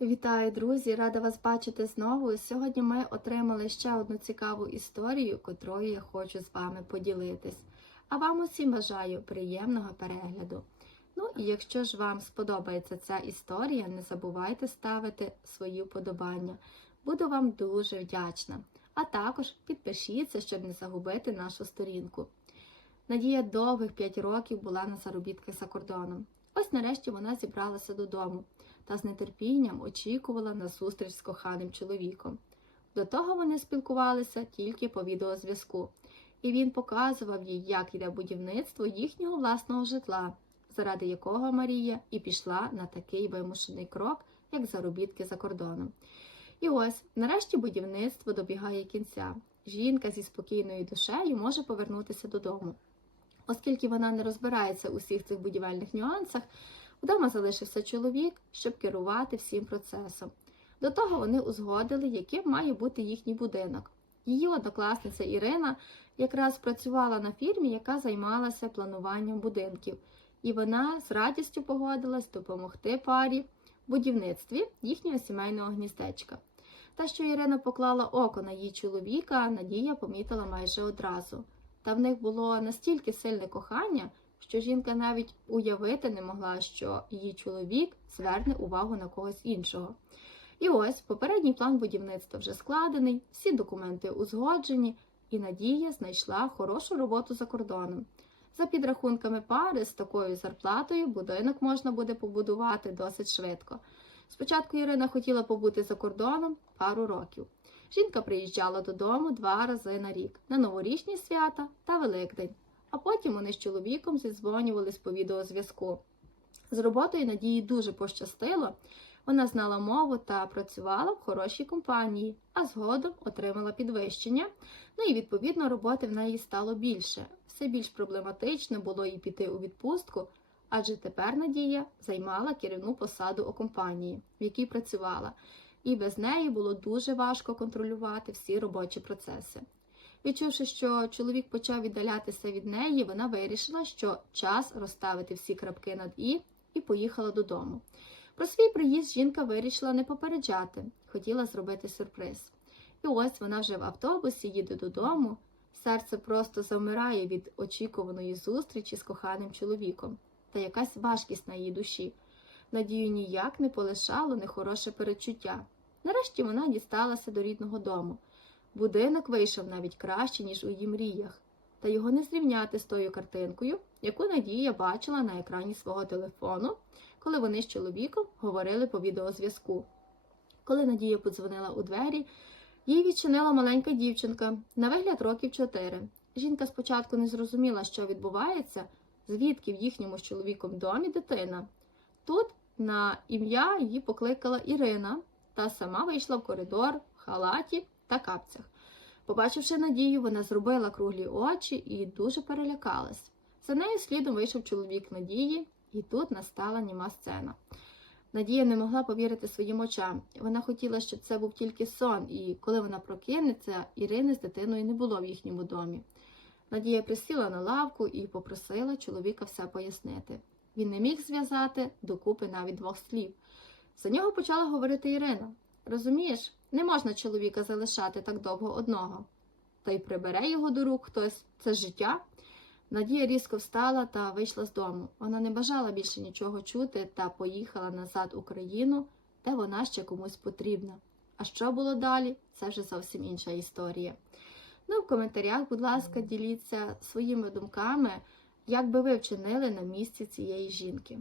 Вітаю, друзі! Рада вас бачити знову. Сьогодні ми отримали ще одну цікаву історію, котрою я хочу з вами поділитись. А вам усім бажаю приємного перегляду. Ну і якщо ж вам сподобається ця історія, не забувайте ставити свої вподобання. Буду вам дуже вдячна. А також підпишіться, щоб не загубити нашу сторінку. Надія довгих 5 років була на заробітках за кордоном. Ось нарешті вона зібралася додому та з нетерпінням очікувала на зустріч з коханим чоловіком. До того вони спілкувалися тільки по відеозв'язку, і він показував їй, як йде будівництво їхнього власного житла, заради якого Марія і пішла на такий вимушений крок, як заробітки за кордоном. І ось, нарешті, будівництво добігає кінця. Жінка зі спокійною душею може повернутися додому. Оскільки вона не розбирається у всіх цих будівельних нюансах, Вдома залишився чоловік, щоб керувати всім процесом. До того вони узгодили, яким має бути їхній будинок. Її однокласниця Ірина якраз працювала на фірмі, яка займалася плануванням будинків, і вона з радістю погодилась допомогти парі в будівництві їхнього сімейного гніздечка. Та, що Ірина поклала око на її чоловіка, Надія помітила майже одразу. Та в них було настільки сильне кохання що жінка навіть уявити не могла, що її чоловік зверне увагу на когось іншого. І ось попередній план будівництва вже складений, всі документи узгоджені, і Надія знайшла хорошу роботу за кордоном. За підрахунками пари з такою зарплатою будинок можна буде побудувати досить швидко. Спочатку Ірина хотіла побути за кордоном пару років. Жінка приїжджала додому два рази на рік на новорічні свята та Великдень а потім вони з чоловіком зізвонювались по відеозв'язку. З роботою Надії дуже пощастило. Вона знала мову та працювала в хорошій компанії, а згодом отримала підвищення. Ну і відповідно роботи в неї стало більше. Все більш проблематично було їй піти у відпустку, адже тепер Надія займала керівну посаду у компанії, в якій працювала, і без неї було дуже важко контролювати всі робочі процеси. Відчувши, що чоловік почав віддалятися від неї, вона вирішила, що час розставити всі крапки над і і поїхала додому. Про свій приїзд жінка вирішила не попереджати, хотіла зробити сюрприз. І ось вона вже в автобусі їде додому. Серце просто завмирає від очікуваної зустрічі з коханим чоловіком та якась важкість на її душі. Надію ніяк не полишало нехороше перечуття. Нарешті вона дісталася до рідного дому. Будинок вийшов навіть краще, ніж у її мріях, та його не зрівняти з тою картинкою, яку Надія бачила на екрані свого телефону, коли вони з чоловіком говорили по відеозв'язку. Коли Надія подзвонила у двері, їй відчинила маленька дівчинка на вигляд років чотири. Жінка спочатку не зрозуміла, що відбувається, звідки в їхньому з чоловіком домі дитина. Тут на ім'я її покликала Ірина та сама вийшла в коридор в халаті та капцях. Побачивши Надію, вона зробила круглі очі і дуже перелякалась. За нею слідом вийшов чоловік Надії, і тут настала німа сцена. Надія не могла повірити своїм очам. Вона хотіла, щоб це був тільки сон, і коли вона прокинеться, Ірини з дитиною не було в їхньому домі. Надія присіла на лавку і попросила чоловіка все пояснити. Він не міг зв'язати докупи навіть двох слів. За нього почала говорити Ірина. Розумієш, не можна чоловіка залишати так довго одного. Та й прибере його до рук хтось це життя. Надія різко встала та вийшла з дому. Вона не бажала більше нічого чути та поїхала назад у країну, де вона ще комусь потрібна. А що було далі? Це вже зовсім інша історія. Ну, в коментарях, будь ласка, діліться своїми думками, як би ви вчинили на місці цієї жінки.